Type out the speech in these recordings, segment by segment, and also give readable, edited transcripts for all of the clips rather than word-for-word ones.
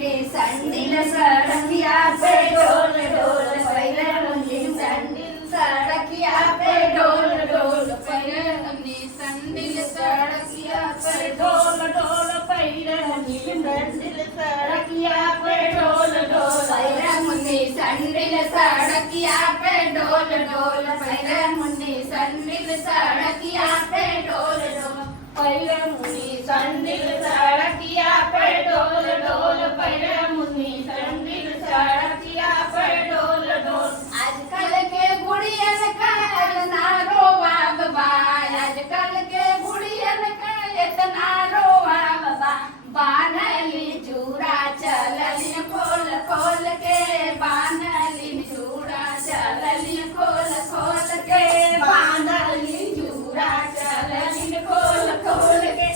Munni sandal सड़किया पे डोल डोल पैरे मुन्नी संडिल सड़किया पे डोल डोल पैरे मुन्नी संडिल सड़किया पे डोल डोल पैरे मुन्नी संडिल सड़किया पे डोल डोल पैरे मुन्नी संडिल सड़किया पे डोल डोल पैरे मुन्नी संडिल सड़किया पे डोल डोल पैरे मुन्नी संडिल सड़किया पे डोल डोल पैरे मुन्नी संडिल सड़किया पे डोल डोल आजकल के बुढ़ियन का इतना रोवा बाबा आजकल के बुढ़ियन का इतना रोवा बाबा बानली चूड़ा चललिन खोल खोल के बानली चूड़ा चललिन खोल खोल के बानली चूड़ा चललिन खोल खोल के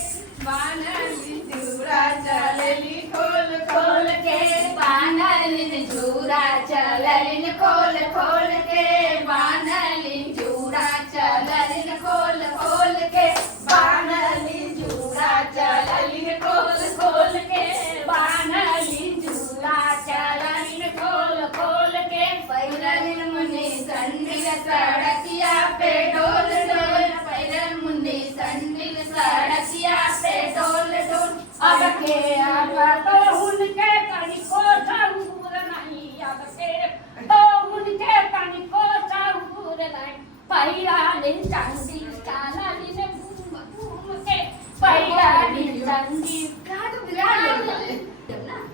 बानली चूड़ा चललिन खोल खोल के बानली चूड़ा चललिन खोल खोल के बानली चूड़ा चललिन खोल खोल के बानली चूड़ा चललिन खोल खोल के बानली चूड़ा चललिन खोल खोल के पैरलिन मुन्नी संडिल सड़किया पे डोल डोल पैरल मुन्नी संडिल सड़किया पे डोल डोल अब के आगा तो उनके कनिको ठहूर नहीं अब के तो उनके कनिको ठहूर नहीं पैरलिन संडिल चललिन घूम घूम के पैरलिन संडिल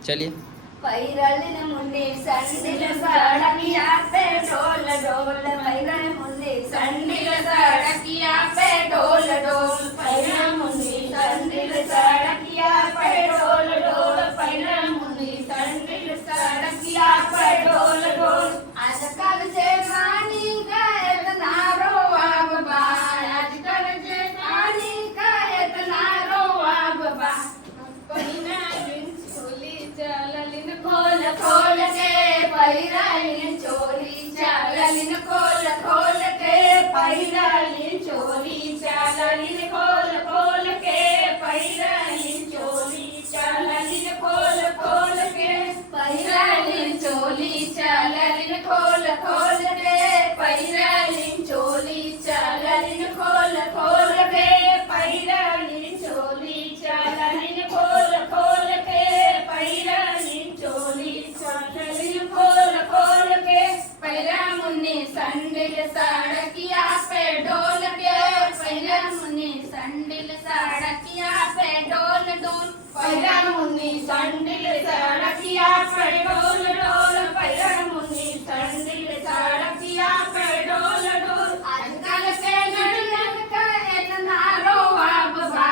चलिए पैरलिन मुन्नी संडिल सड़किया पे डोल डोल पैरल मुन्नी संडिल सड़किया पे डोल डोल पैरल मुन्नी संडिल सड़किया पे डोल डोल पैरल मुन्नी संडिल सड़किया पे डोल डोल आजकल से पानी का इतना रोवा बाबा आजकल से पानी का इतना रोवा बाबा चललिन खोल खोल के पैरलिन चोली चललिन खोल खोल के पैरलिन चोली चललिन खोल खोल के पैरलिन चोली चललिन खोल खोल के पैरलिन चोली चललिन खोल खोल के पैरलिन चोली चललिन खोल खोल के पैरलिन चोली चललिन खोल खोल के पैरलिन चोली चललिन खोल खोल के पैरा मुन्नी संडिल सड़किया पे डोल के पैरा मुन्नी संडिल सड़किया पे डोल डोल पैरा मुन्नी संडिल सड़किया पे डोल डोल पैरा मुन्नी संडिल सड़किया पे डोल डोल आजकल के लड़कियन का इतना रोवा बाबा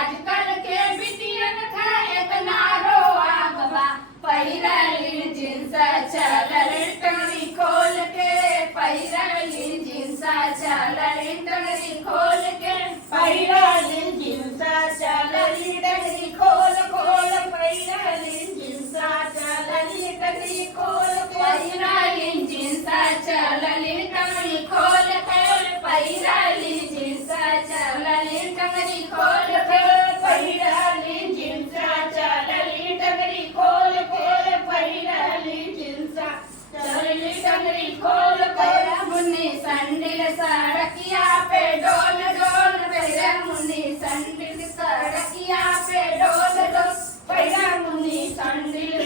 आजकल के बिटियन का इतना रोवा बाबा पैरलिन जींस चललिन टंगरी खोल के पैरलिन जींस चललिन टंगरी खोल के पैरलिन जींस चललिन टंगरी खोल खोल पैरलिन जींस चललिन टंगरी खोल पैरलिन जींस चललिन टंगरी खोल खोल पैरलिन जींस चललिन टंगरी खोल खोल पैरलिन जींस चललिन टंगरी खोल खोल पैरलिन जींस चललिन टंगरी खोल पैरा मुन्नी संडिल सड़किया पे डोल डोल पैरा मुन्नी संडिल सड़किया पे डोल डोल पैरा मुन्नी संडिल